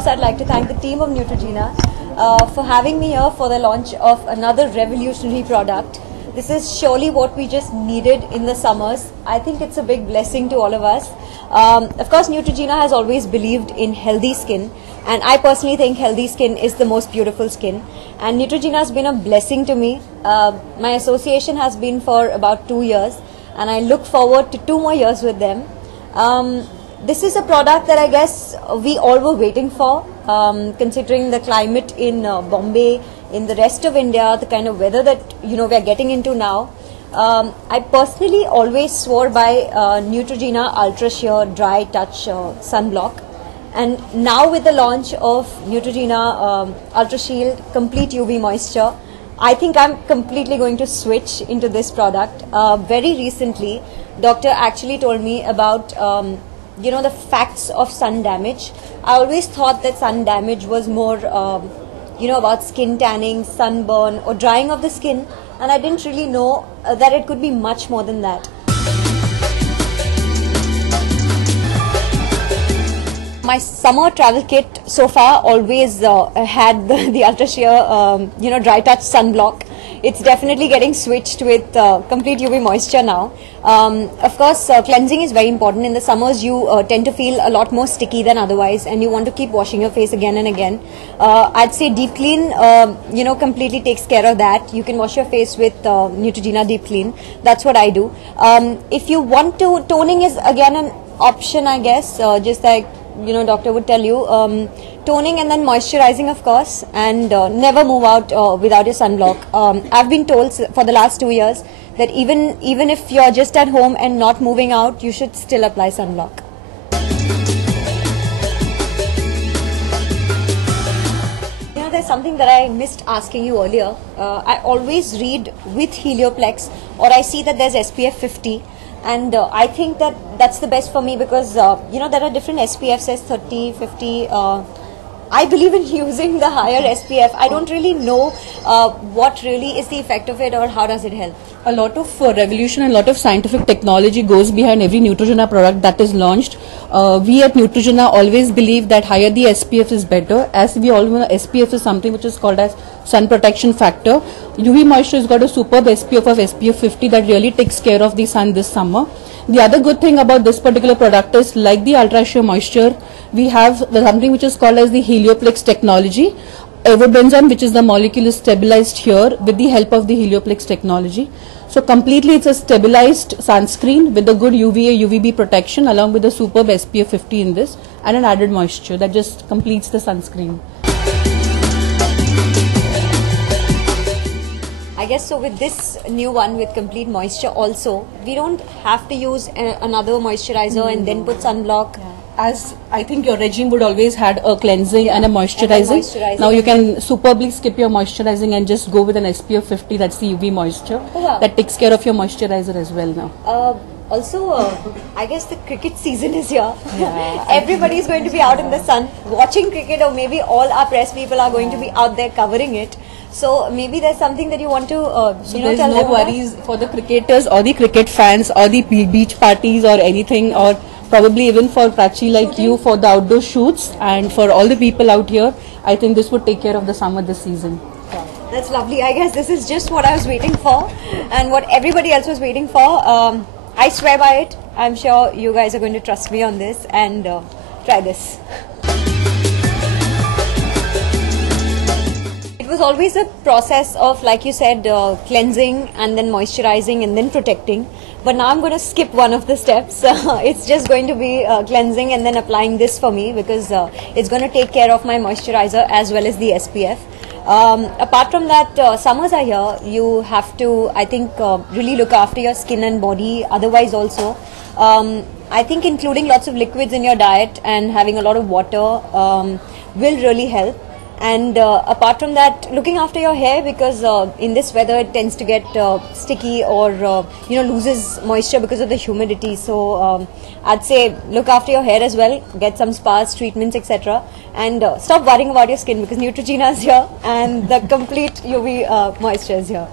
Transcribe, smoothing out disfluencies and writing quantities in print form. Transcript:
course, I'd like to thank the team of Neutrogena for having me here for the launch of another revolutionary product. This is surely what we just needed in the summers. I think it's a big blessing to all of us. Of course, Neutrogena has always believed in healthy skin, and I personally think healthy skin is the most beautiful skin. And Neutrogena has been a blessing to me. My association has been for about 2 years, and I look forward to 2 more years with them. This is a product that I guess we all were waiting for, considering the climate in Bombay, in the rest of India, the kind of weather that we are getting into now. I personally always swore by Neutrogena Ultra Sheer Dry Touch Sunblock, and now with the launch of Neutrogena Ultra Shield Complete UV Moisture, I think I'm completely going to switch into this product. Very recently, doctor actually told me about the facts of sun damage. I always thought that sun damage was more about skin tanning, sunburn or drying of the skin, and I didn't really know that it could be much more than that. My summer travel kit so far always had the Ultra Sheer Dry Touch Sunblock. It's definitely getting switched with Complete UV Moisture now. Of course, cleansing is very important. In the summers, you tend to feel a lot more sticky than otherwise, and you want to keep washing your face again and again. I'd say Deep Clean, completely takes care of that. You can wash your face with Neutrogena Deep Clean. That's what I do. If you want to, toning is again an option, I guess, just like doctor would tell you, toning and then moisturizing, of course, and never move out without your sunblock. I've been told for the last 2 years that even if you're just at home and not moving out, you should still apply sunblock. There's something that I missed asking you earlier. I always read with Helioplex, or I see that there's SPF 50. And I think that that's the best for me because, there are different SPFs, says 30, 50. I believe in using the higher SPF. I don't really know what really is the effect of it or how does it help. A lot of revolution and a lot of scientific technology goes behind every Neutrogena product that is launched. We at Neutrogena always believe that higher the SPF is better. As we all know, SPF is something which is called as sun protection factor. UV Moisture has got a superb SPF of SPF 50 that really takes care of the sun this summer. The other good thing about this particular product is, like the Ultra Sheer Moisture, we have something which is called as the Helioplex technology. Avobenzone, which is the molecule, is stabilized here with the help of the Helioplex technology. So completely it's a stabilized sunscreen with a good UVA, UVB protection along with a superb SPF 50 in this and an added moisture that just completes the sunscreen. I guess so with this new one with Complete Moisture also, we don't have to use another moisturizer and then put sunblock. Yeah. As I think your regime would always had a cleansing and a moisturizing. Now you can superbly skip your moisturizing and just go with an SPF 50, that's the UV moisture. Oh, wow. That takes care of your moisturizer as well now. Also, I guess the cricket season is here. Yeah. Everybody is going to be out in the sun watching cricket, or maybe all our press people are going to be out there covering it. So maybe there's something that you want to there's no worries for the cricketers or the cricket fans or the beach parties or anything, or probably even for Prachi like you for the outdoor shoots, and for all the people out here. I think this would take care of the summer this season. That's lovely. I guess this is just what I was waiting for and what everybody else was waiting for. I swear by it. I'm sure you guys are going to trust me on this and try this. It was always a process of, like you said, cleansing and then moisturizing and then protecting. But now I'm going to skip one of the steps. It's just going to be cleansing and then applying this for me because it's going to take care of my moisturizer as well as the SPF. Apart from that, summers are here. You have to, I think, really look after your skin and body. Otherwise also, I think including lots of liquids in your diet and having a lot of water will really help. And apart from that, looking after your hair, because in this weather it tends to get sticky or loses moisture because of the humidity. So I'd say look after your hair as well, get some spas, treatments, etc. And stop worrying about your skin because Neutrogena is here and the Complete UV Moisture is here.